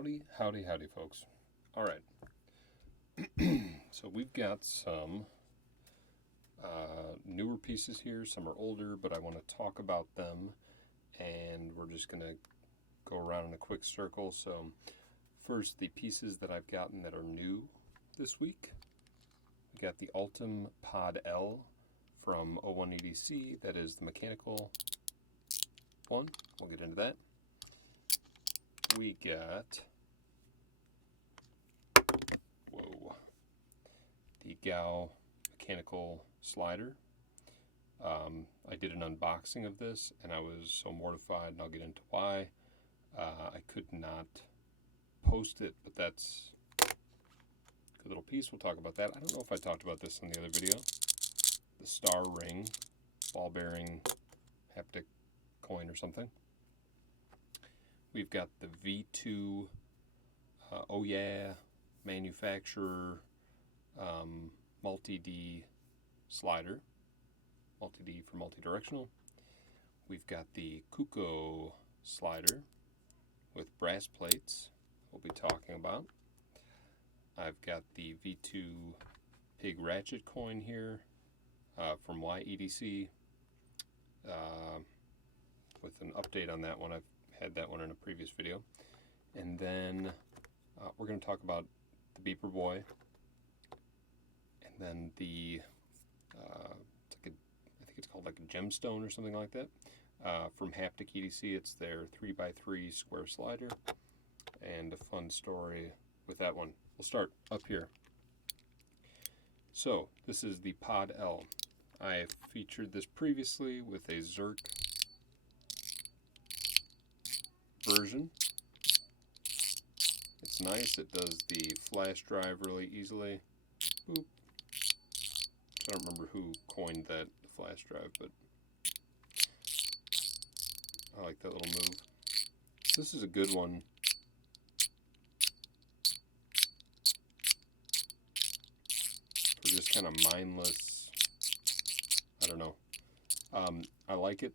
Howdy, howdy, howdy, folks. All right. So we've got some newer pieces here. Some are older, but I want to talk about them, and we're just going to go around in a quick circle. So first, the pieces that I've gotten that are new this week. We got the Ultim Pod L from MateEDC. That is the mechanical one. We'll get into that. We got the Gao mechanical slider. I did an unboxing of this and I was so mortified, and I'll get into why. I could not post it, but that's a good little piece. We'll talk about that. I don't know if I talked about this in the other video. The star ring, ball bearing, haptic coin or something. We've got the V2 Oh Yeah manufacturer multi-D slider, multi-D for multi-directional. We've got the Kuko slider with brass plates we'll be talking about. I've got the V2 pig ratchet coin here from MiNIBURGER with an update on that one. I've had that one in a previous video. And then we're going to talk about the Beeper Boy, and then the I think it's called like a gemstone or something like that from MateEDC. It's their 3x3 square slider, and a fun story with that one. We'll start up here. So this is the Pod L. I featured this previously with a Zerk version. It's nice. It does the flash drive really easily. Boop. I don't remember who coined that, the flash drive, but I like that little move. This is a good one. For just kind of mindless, I don't know. I like it.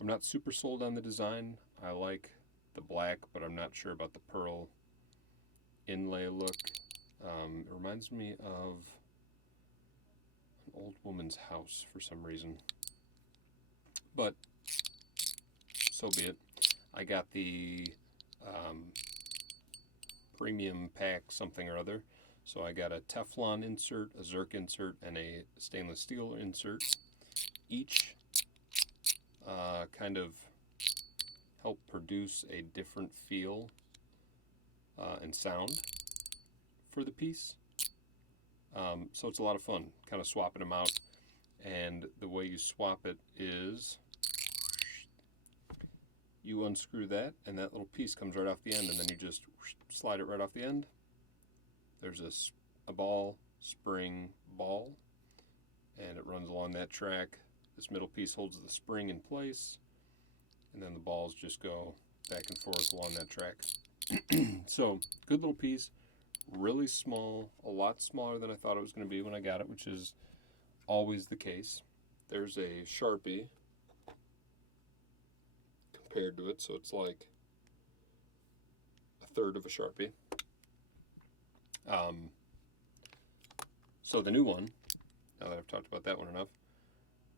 I'm not super sold on the design. I like the black, but I'm not sure about the pearl inlay look. It reminds me of an old woman's house for some reason, but so be it. I got the premium pack something or other, so I got a Teflon insert, a Zerk insert, and a stainless steel insert. Each kind of help produce a different feel and sound for the piece. So it's a lot of fun kind of swapping them out, and the way you swap it is you unscrew that and that little piece comes right off the end, and then you just slide it right off the end. There's a ball, spring, ball, and it runs along that track. This middle piece holds the spring in place, and then the balls just go back and forth along that track. So, good little piece, really small, a lot smaller than I thought it was going to be when I got it, which is always the case. There's a Sharpie compared to it, so it's like a third of a Sharpie. So the new one, now that I've talked about that one enough,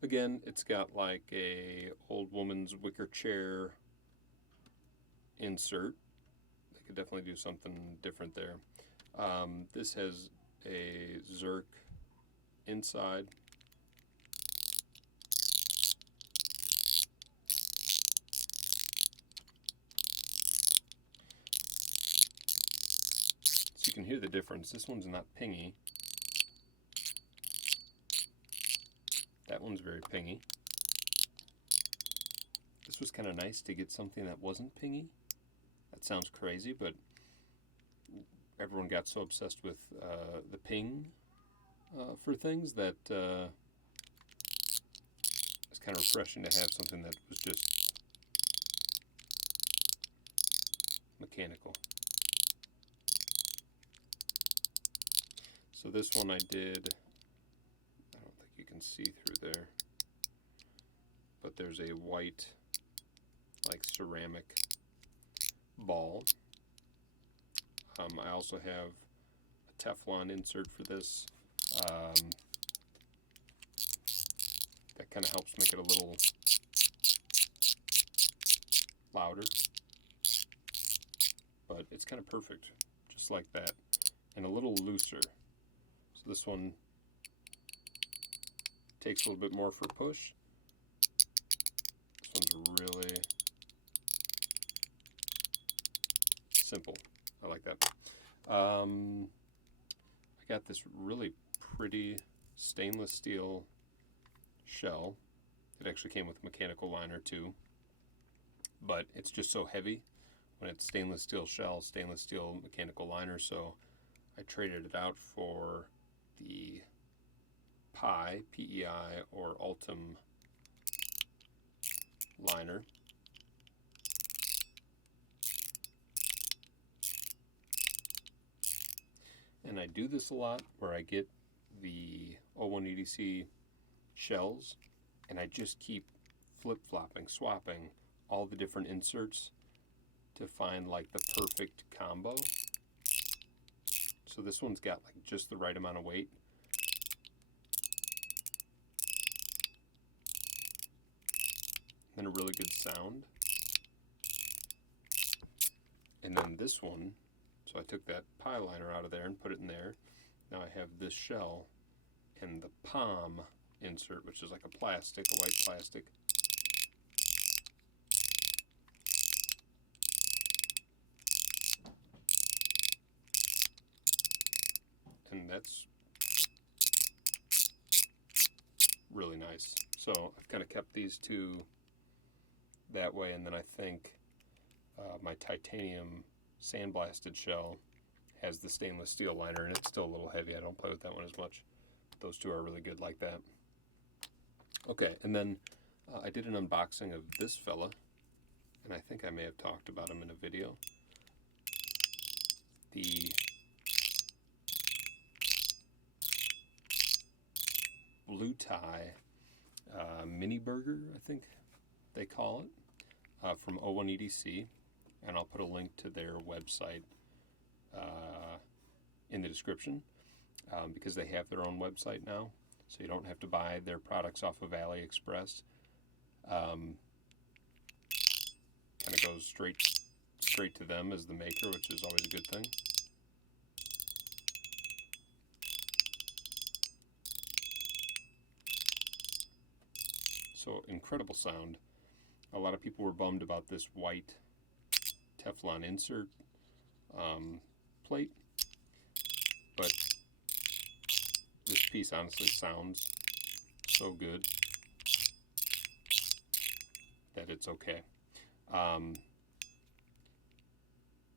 again, it's got like a old woman's wicker chair insert. They could definitely do something different there. This has a Zerk inside. So you can hear the difference. This one's not pingy. That one's very pingy. This was kind of nice to get something that wasn't pingy. That sounds crazy, but everyone got so obsessed with the ping for things that it's kind of refreshing to have something that was just mechanical. So this one I did, I don't think you can see through there, but there's a white like ceramic ball I also have a Teflon insert for this. That kind of helps make it a little louder, but it's kind of perfect, just like that, and a little looser. So this one takes a little bit more for push. This one's really simple. I like that. I got this really pretty stainless steel shell. It actually came with a mechanical liner too, but it's just so heavy when it's stainless steel shell, stainless steel mechanical liner, so I traded it out for the PI, P-E-I, or Ultim liner. And I do this a lot where I get the MateEDC shells and I just keep flip-flopping, swapping all the different inserts to find like the perfect combo. So this one's got like just the right amount of weight. And a really good sound. And then this one, so I took that pie liner out of there and put it in there. Now I have this shell and the palm insert, which is like a plastic, a white plastic. And that's really nice. So I've kind of kept these two that way, and then I think my titanium sandblasted shell has the stainless steel liner, and it's still a little heavy. I don't play with that one as much. Those two are really good like that. Okay, and then I did an unboxing of this fella, and I think I may have talked about him in a video. The blue tie MINIBURGER, I think they call it, from MateEDC, and I'll put a link to their website in the description, because they have their own website now, so you don't have to buy their products off of AliExpress. Kind of goes straight to them as the maker, which is always a good thing. So incredible sound. A lot of people were bummed about this white Teflon insert plate, but this piece honestly sounds so good that it's okay.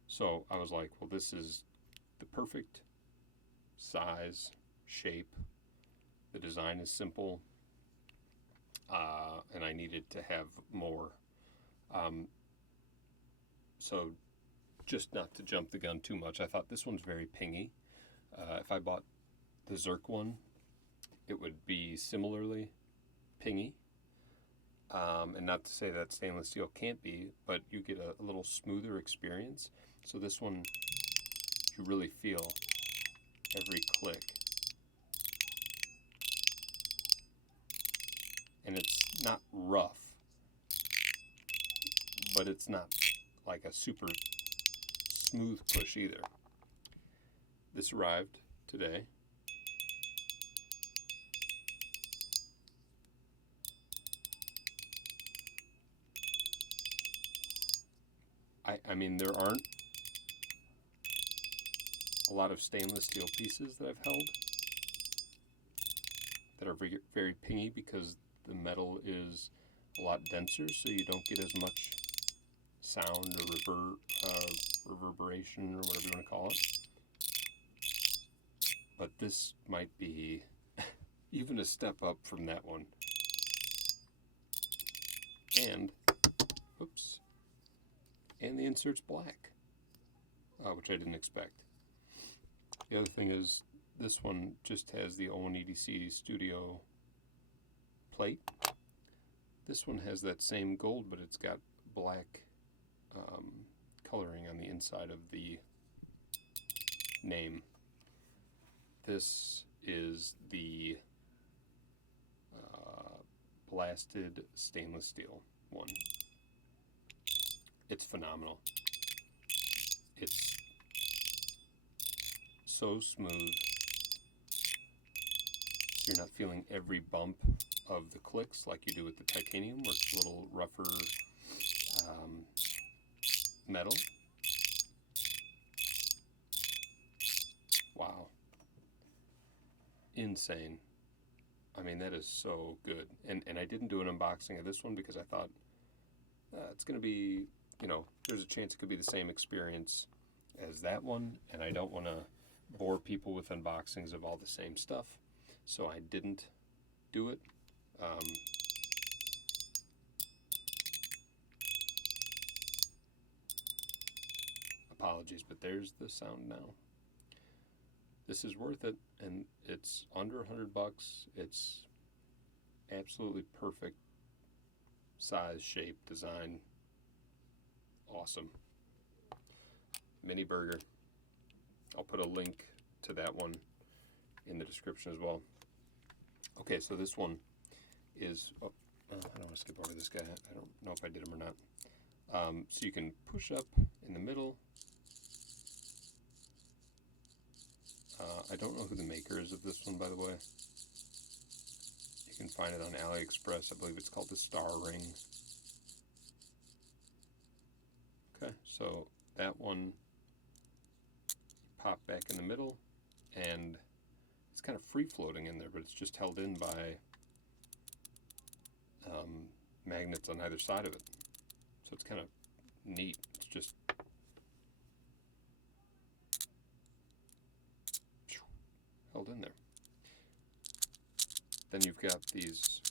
So I was like, well, this is the perfect size, shape. The design is simple, and I needed to have more. So just not to jump the gun too much, I thought this one's very pingy. If I bought the Zerk one, it would be similarly pingy. And not to say that stainless steel can't be, but you get a little smoother experience. So this one, you really feel every click. And it's not rough, but it's not like a super smooth push either. This arrived today. I mean, there aren't a lot of stainless steel pieces that I've held that are very, very pingy, because the metal is a lot denser, so you don't get as much sound or reverberation, or whatever you want to call it. But this might be even a step up from that one. And, oops, and the insert's black, which I didn't expect. The other thing is, this one just has the MateEDC Studio plate. This one has that same gold, but it's got black coloring on the inside of the name. This is the blasted stainless steel one. It's phenomenal. It's so smooth. You're not feeling every bump of the clicks like you do with the titanium, where it's a little rougher metal. Wow. Insane. I mean, that is so good. And I didn't do an unboxing of this one because I thought it's going to be, you know, there's a chance it could be the same experience as that one, and I don't want to bore people with unboxings of all the same stuff, so I didn't do it. Apologies, but there's the sound now. This is worth it, and it's under $100. It's absolutely perfect size, shape, design. Awesome. MINIBURGER. I'll put a link to that one in the description as well. Okay, so this one is, I don't want to skip over this guy. I don't know if I did him or not. So you can push up in the middle. I don't know who the maker is of this one, by the way. You can find it on AliExpress. I believe it's called the Star Ring. Okay, so that one, pop back in the middle, and it's kind of free floating in there, but it's just held in by magnets on either side of it. So it's kind of neat. It's just held in there. Then you've got these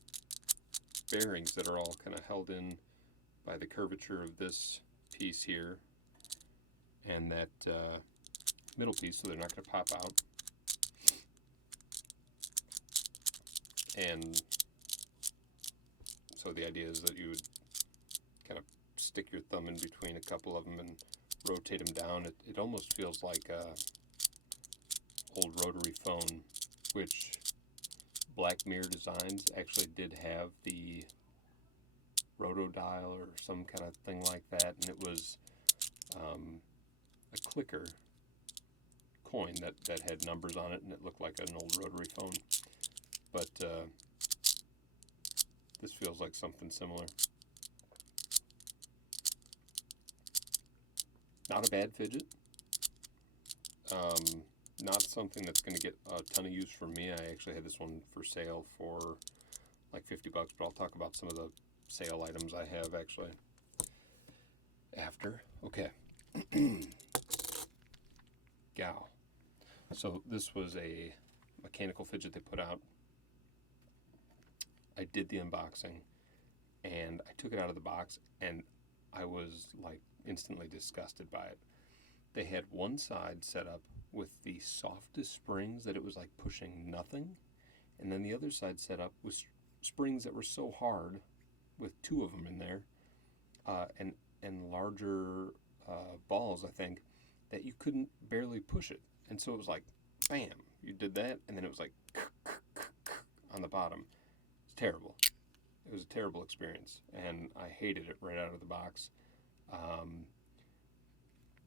bearings that are all kind of held in by the curvature of this piece here and that middle piece, so they're not going to pop out. And so the idea is that you would kind of stick your thumb in between a couple of them and rotate them down. It almost feels like a old rotary phone, which Black Mirror Designs actually did have the rotodial or some kind of thing like that, and it was a clicker coin that had numbers on it, and it looked like an old rotary phone. But this feels like something similar. Not a bad fidget. Not something that's going to get a ton of use for me. I actually had this one for sale for like $50, but I'll talk about some of the sale items I have actually after. Okay. Gow. So this was a mechanical fidget they put out. I did the unboxing and I took it out of the box and I was like instantly disgusted by it. They had one side set up with the softest springs that it was like pushing nothing, and then the other side set up with springs that were so hard, with two of them in there, and larger balls, I think, that you couldn't barely push it. And so it was like, bam, you did that, and then it was like on the bottom. It's terrible. It was a terrible experience, and I hated it right out of the box.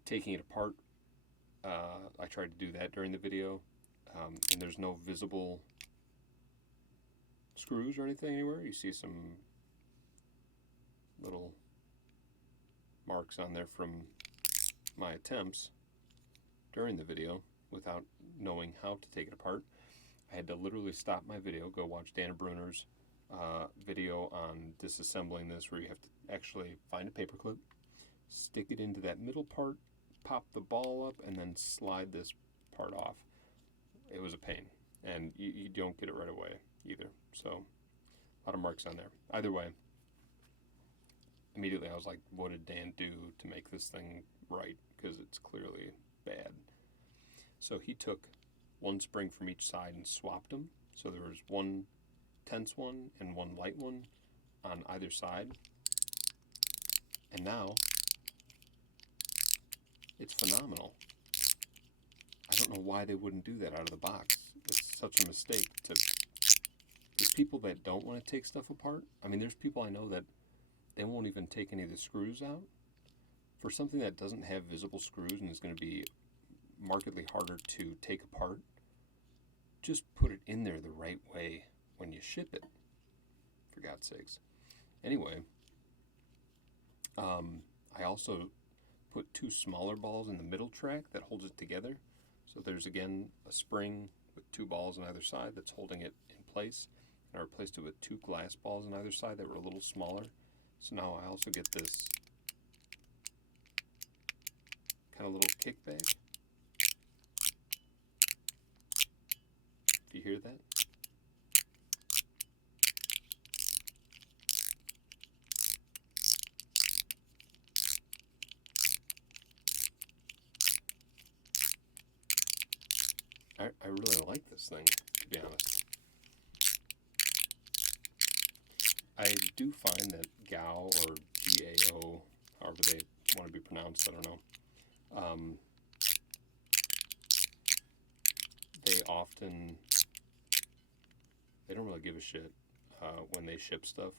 Taking it apart, I tried to do that during the video, and there's no visible screws or anything anywhere. You see some little marks on there from my attempts during the video without knowing how to take it apart. I had to literally stop my video, go watch Dana Bruner's video on disassembling this, where you have to actually find a paper clip, stick it into that middle part, pop the ball up, and then slide this part off. It was a pain, and you don't get it right away either. So a lot of marks on there. Either way, immediately I was like, what did Dan do to make this thing right? Because it's clearly bad. So he took one spring from each side and swapped them. So there was one tense one and one light one on either side. And now it's phenomenal. I don't know why they wouldn't do that out of the box. It's such a mistake. There's people that don't want to take stuff apart. I mean, there's people I know that they won't even take any of the screws out. For something that doesn't have visible screws and is going to be markedly harder to take apart, just put it in there the right way when you ship it, for God's sakes. Anyway, I also put 2 smaller balls in the middle track that holds it together. So there's again a spring with 2 balls on either side that's holding it in place. And I replaced it with 2 glass balls on either side that were a little smaller. So now I also get this kind of little kickback. Do you hear that? I really like this thing, to be honest. I do find that GAO or GAO, however they want to be pronounced, I don't know, they don't really give a shit when they ship stuff,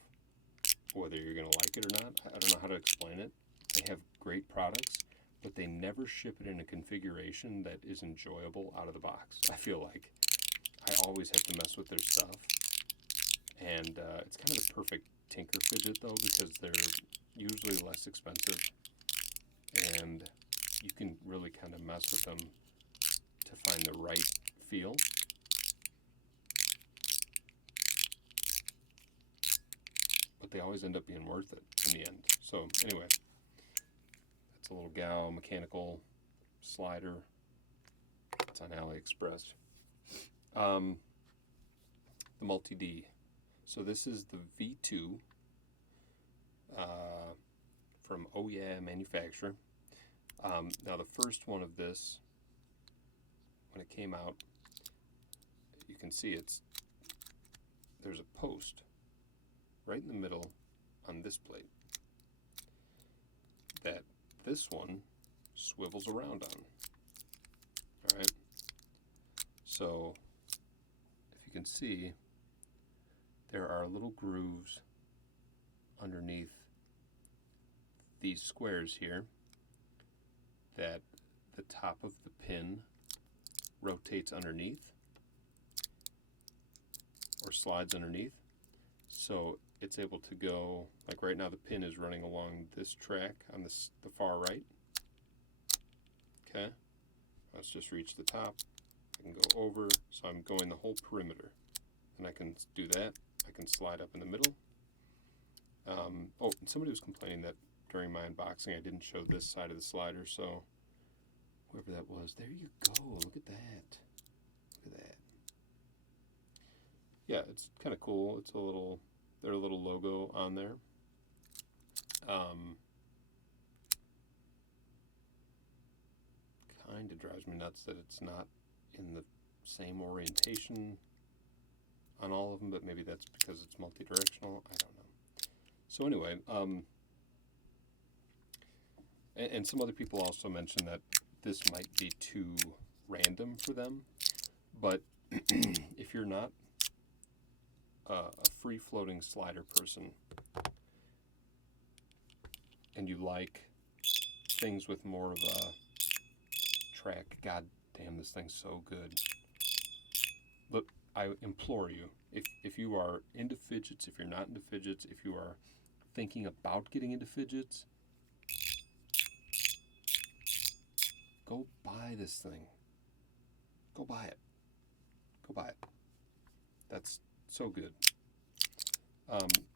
whether you're going to like it or not. I don't know how to explain it. They have great products, but they never ship it in a configuration that is enjoyable out of the box. I feel like I always have to mess with their stuff. And it's kind of the perfect tinker fidget, though, because they're usually less expensive. And you can really kind of mess with them to find the right feel. But they always end up being worth it in the end. So anyway, that's a little GAO mechanical slider. It's on AliExpress. The MateEDC. So this is the V2 from Oh Yeah Manufacturer. Now the first one of this, when it came out, you can see there's a post right in the middle on this plate that this one swivels around on. Alright, so if you can see, there are little grooves underneath these squares here that the top of the pin rotates underneath or slides underneath, so it's able to go, like right now the pin is running along this track on the far right. Okay, let's just reach the top. I can go over, so I'm going the whole perimeter, and I can do that. I can slide up in the middle. Oh, and somebody was complaining that during my unboxing I didn't show this side of the slider, so whoever that was, there you go, look at that. Look at that. Yeah, it's kind of cool. It's their little logo on there. Kind of drives me nuts that it's not in the same orientation on all of them, but maybe that's because it's multi-directional. I don't know. So anyway, and some other people also mentioned that this might be too random for them, but if you're not a free-floating slider person and you like things with more of a track, god damn, this thing's so good. Look, I implore you, if you are into fidgets, if you're not into fidgets, if you are thinking about getting into fidgets, go buy this thing. Go buy it. Go buy it. That's so good.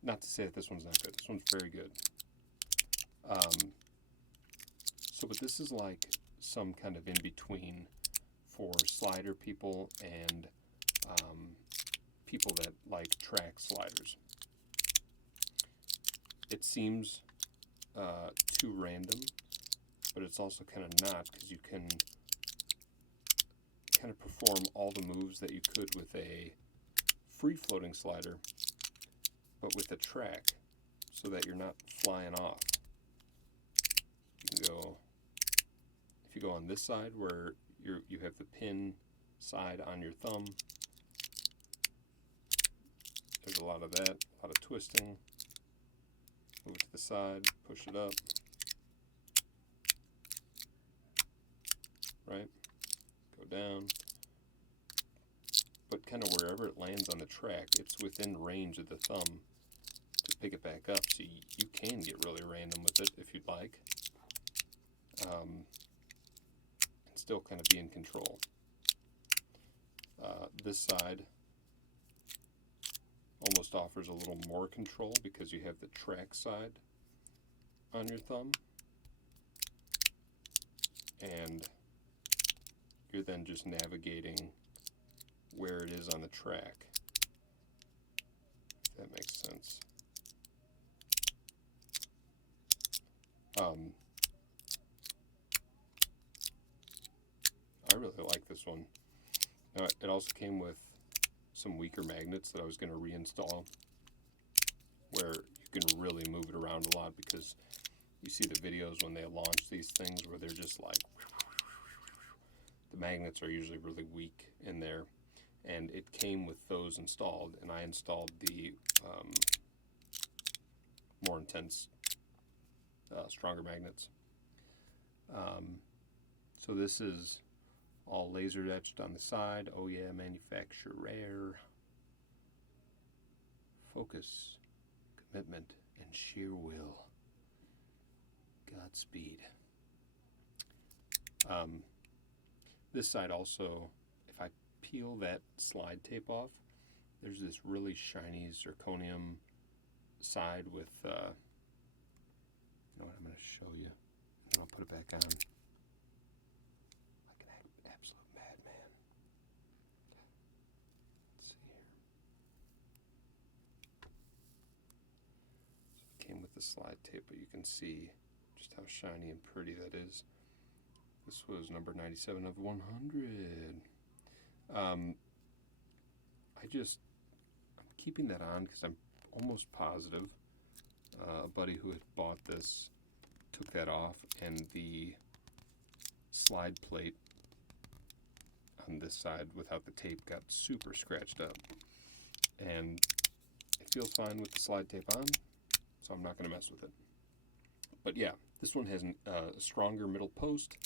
Not to say that this one's not good. This one's very good. But this is like some kind of in-between for slider people and people that like track sliders. It seems too random, but it's also kind of not, because you can kind of perform all the moves that you could with a free-floating slider, but with a track, so that you're not flying off. You can go, if you go on this side where you have the pin side on your thumb. There's a lot of that, a lot of twisting. Move it to the side, push it up. Right? Go down. But kind of wherever it lands on the track, it's within range of the thumb to pick it back up. So you can get really random with it if you'd like. And still kind of be in control. This side almost offers a little more control because you have the track side on your thumb, and you're then just navigating where it is on the track, if that makes sense. I really like this one. Now, it also came with some weaker magnets that I was going to reinstall, where you can really move it around a lot, because you see the videos when they launch these things where they're just like, the magnets are usually really weak in there, and it came with those installed, and I installed the more intense, stronger magnets. So this is all laser etched on the side. Oh yeah, manufacture rare. Focus, commitment, and sheer will. Godspeed. This side also, if I peel that slide tape off, there's this really shiny zirconium side with, you know what, I'm going to show you, and then I'll put it back on. Like an absolute madman. Let's see here. So it came with the slide tape, but you can see just how shiny and pretty that is. This was number 97 of 100. I'm keeping that on because I'm almost positive a buddy who had bought this took that off, and the slide plate on this side without the tape got super scratched up. And it feels fine with the slide tape on, so I'm not going to mess with it. But yeah, this one has a stronger middle post,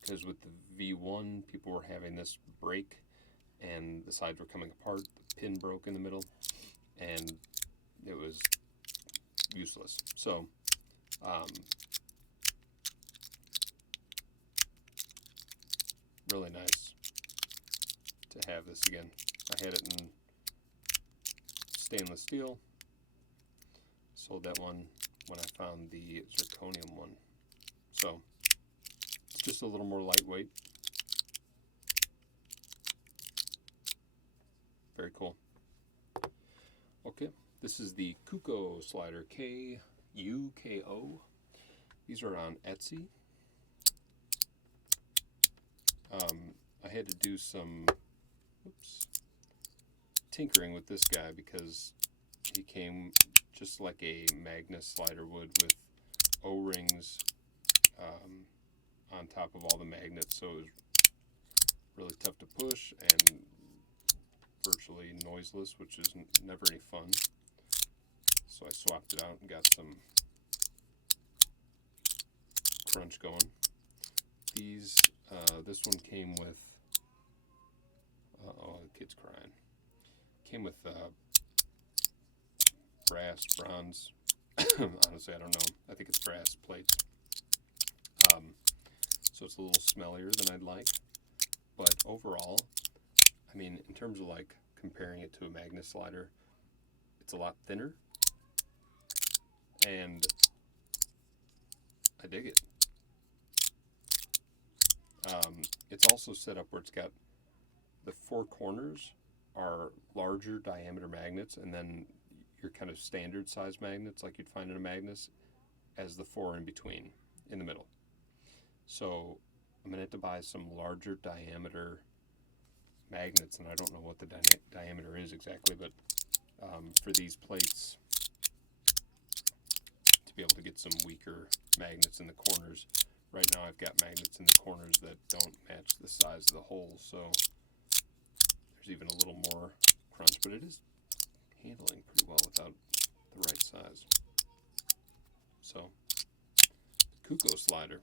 because with the V1, people were having this break, and the sides were coming apart. The pin broke in the middle, and it was useless. So, really nice to have this again. I had it in stainless steel. Sold that one when I found the zirconium one. So, it's just a little more lightweight. Very cool. Okay, this is the Kuko slider, K-U-K-O. These are on Etsy. I had to do some tinkering with this guy because he came just like a Magnus slider would, with O-rings on top of all the magnets, so it was really tough to push and virtually noiseless, which is never any fun. So I swapped it out and got some crunch going. These, this one came with, oh, the kid's crying. Came with brass, bronze, honestly I don't know, I think it's brass plates. So it's a little smellier than I'd like, but overall, I mean, in terms of like comparing it to a Magnus slider, it's a lot thinner, and I dig it. It's also set up where it's got the four corners are larger diameter magnets, and then your kind of standard size magnets like you'd find in a Magnus as the four in between in the middle. So I'm going to have to buy some larger diameter magnets, and I don't know what the diameter is exactly, but for these plates, to be able to get some weaker magnets in the corners Right now I've got magnets in the corners that don't match the size of the hole, so there's even a little more crunch, but it is handling pretty well without the right size. So, Kuko slider.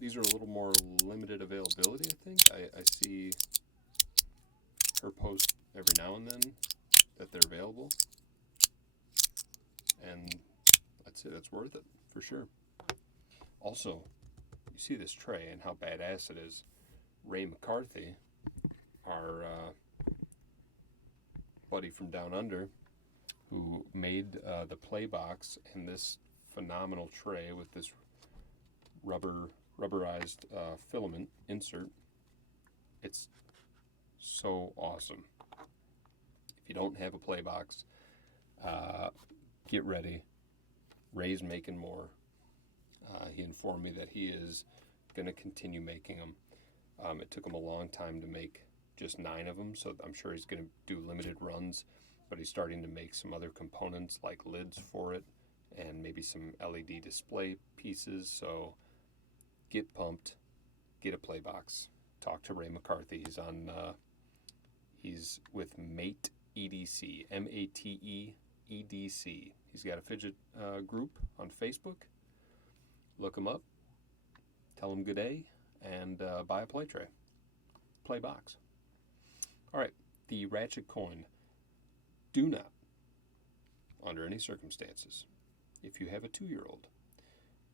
These are a little more limited availability, I think. I see her post every now and then that they're available, and I'd say that's worth it for sure. Also, you see this tray and how badass it is. Ray McCarthy, our buddy from down under, who made the play box and this phenomenal tray with this rubberized filament insert. It's so awesome. If you don't have a play box, get ready. Ray's making more. He informed me that he is going to continue making them. It took him a long time to make just 9 of them, so I'm sure he's going to do limited runs, but he's starting to make some other components like lids for it and maybe some LED display pieces. So get pumped, get a play box. Talk to Ray McCarthy. He's with MateEDC, MateEDC. He's got a fidget group on Facebook. Look him up, tell him good day, and buy a play box. All right, the ratchet coin. Do not, under any circumstances, if you have a 2-year-old,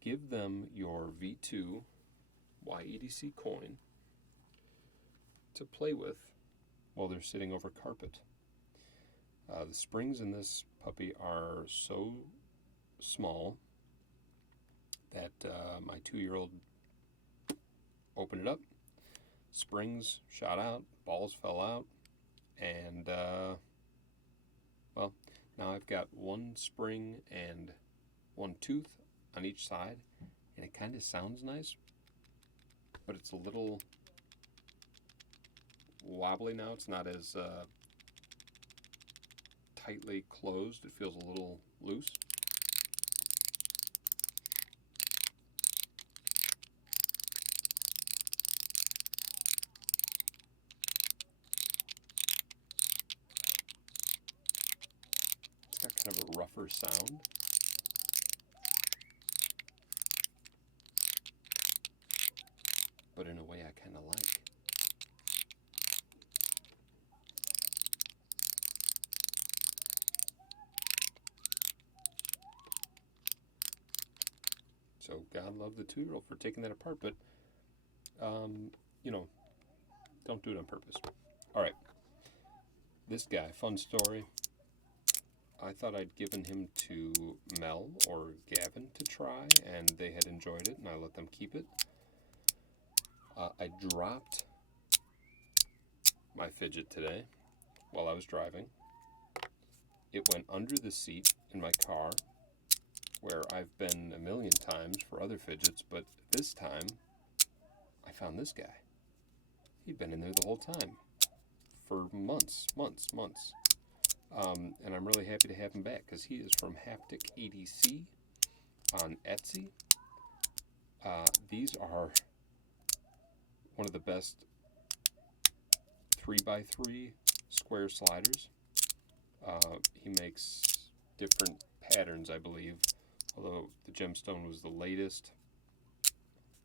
give them your V2 YEDC coin to play with while they're sitting over carpet. The springs in this puppy are so small that my 2-year-old opened it up, springs shot out, balls fell out, and well, now I've got 1 spring and 1 tooth on each side, and it kind of sounds nice, but it's a little wobbly now. It's not as tightly closed. It feels a little loose. It's got kind of a rougher sound. But in a way I kind of like. So God love the 2-year-old for taking that apart, but don't do it on purpose. All right, this guy, fun story. I thought I'd given him to Mel or Gavin to try, and they had enjoyed it, and I let them keep it. I dropped my fidget today while I was driving. It went under the seat in my car, where I've been a million times for other fidgets, but this time I found this guy. He'd been in there the whole time for months. And I'm really happy to have him back because he is from MateEDC on Etsy. These are one of the best 3x3 square sliders. He makes different patterns, I believe, although the gemstone was the latest.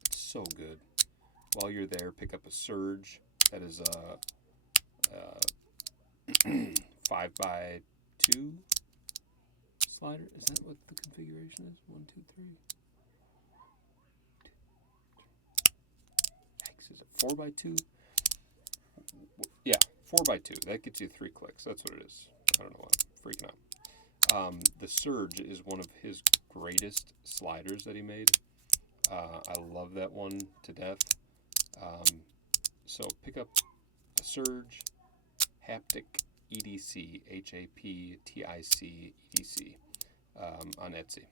It's so good. While you're there, pick up a Surge. That is a 5x2 slider. Is that what the configuration is? 1, 2, 3. Yikes, is it 4x2? Yeah, 4x2. That gets you 3 clicks. That's what it is. I don't know why I'm freaking out. The Surge is one of his greatest sliders that he made. I love that one to death. So pick up a Surge, Haptic EDC, HAPTIC EDC, on Etsy.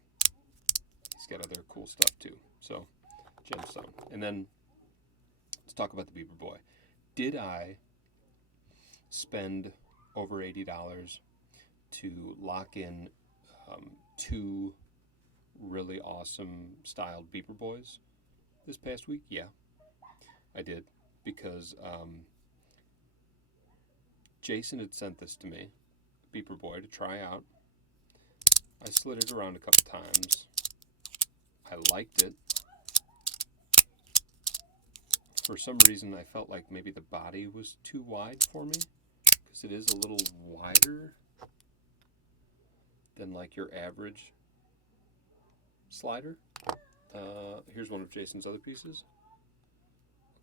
He's got other cool stuff too. So, gemstone. And then let's talk about the Beaver Boy. Did I spend over $80 to lock in 2 really awesome styled Beaver Boys? this past week? Yeah, I did, because Jason had sent this to me, Beeper Boy, to try out. I slid it around a couple times. I liked it. For some reason, I felt like maybe the body was too wide for me, because it is a little wider than like your average slider. Here's one of Jason's other pieces.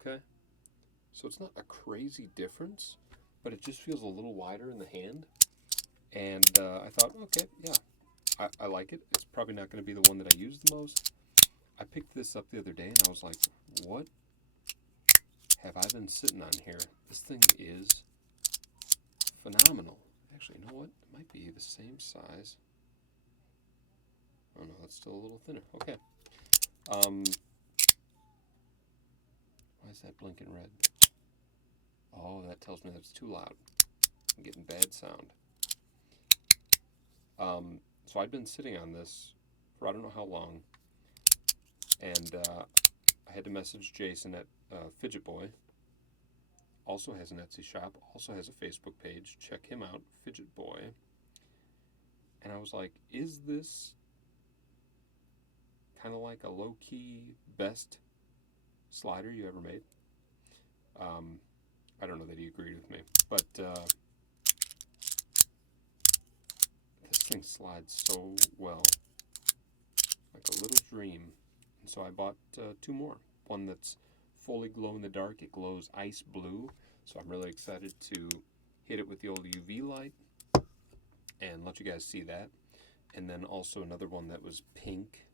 Okay, so it's not a crazy difference, but it just feels a little wider in the hand. And I thought, okay, yeah, I like it. It's probably not going to be the one that I use the most. I picked this up the other day and I was like, what have I been sitting on here? This thing is phenomenal. Actually, you know what? It might be the same size. Oh no, that's still a little thinner. Okay. Why is that blinking red? Oh, that tells me that it's too loud. I'm getting bad sound. So I'd been sitting on this for I don't know how long, and I had to message Jason at Fidget Boy. Also has an Etsy shop, also has a Facebook page. Check him out, Fidget Boy. And I was like, is this kind of like a low-key best slider you ever made? I don't know that he agreed with me, but this thing slides so well, like a little dream. And so I bought 2 more. One that's fully glow in the dark. It glows ice blue, so I'm really excited to hit it with the old UV light and let you guys see that. And then also another one that was pink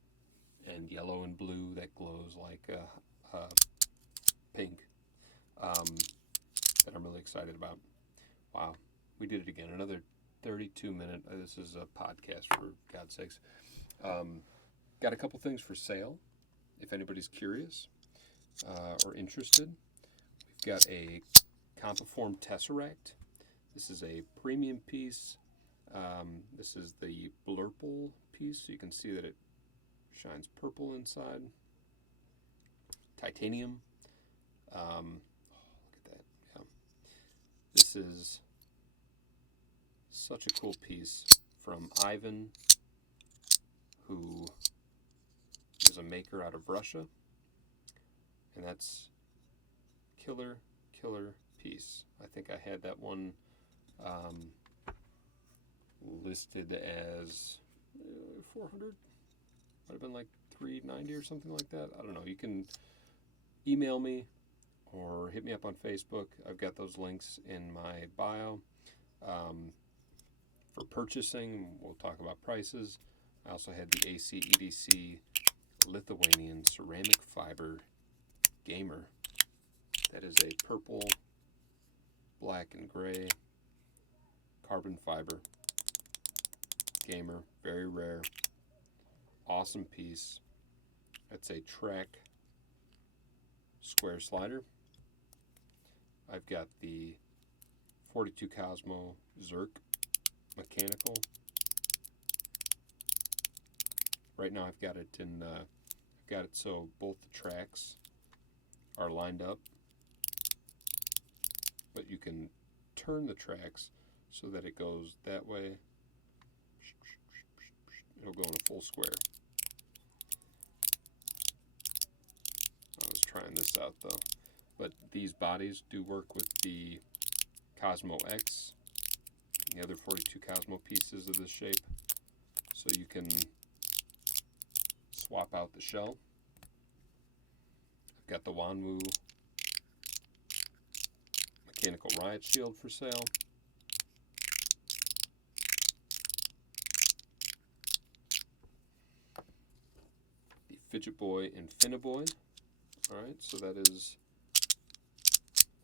and yellow and blue that glows like pink, that I'm really excited about. Wow, we did it again. Another 32-minute. This is a podcast, for God's sakes. Got a couple things for sale, if anybody's curious or interested. We've got a Compiform Tesseract. This is a premium piece. This is the Blurple piece, so you can see that it shines purple inside. Titanium. Look at that. Yeah. This is such a cool piece from Ivan, who is a maker out of Russia. And that's killer piece. I think I had that one listed as 400. Might have been like 390 or something like that. I don't know. You can email me or hit me up on Facebook. I've got those links in my bio. For purchasing, we'll talk about prices. I also had the MateEDC Lithuanian ceramic fiber gamer. That is a purple, black, and gray carbon fiber gamer. Very rare. Awesome piece. That's a track square slider. I've got the 42 Cosmo Zerk mechanical. Right now I've got it in so both the tracks are lined up, but you can turn the tracks so that it goes that way. It'll go in a full square. I was trying this out though, but these bodies do work with the Cosmo X and the other 42 Cosmo pieces of this shape, so you can swap out the shell. I've got the Wanwu mechanical riot shield for sale. The Fidget Boy Infiniboy. Alright, so that is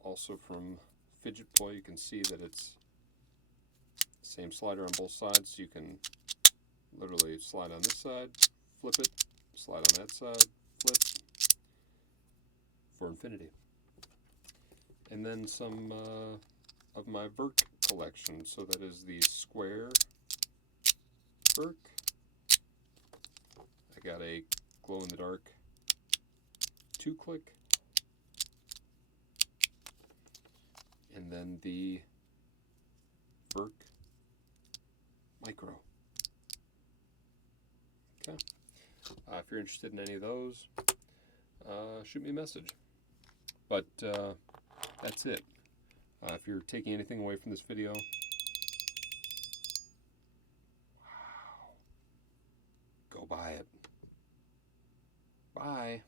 also from Fidget Boy. You can see that it's the same slider on both sides, so you can literally slide on this side, flip it, slide on that side, flip, for infinity. And then some of my Verk collection. So that is the square Verk. I got a glow-in-the-dark 2-click, and then the Burke Micro. Okay. If you're interested in any of those, shoot me a message. But that's it. If you're taking anything away from this video, wow, go buy it. Bye.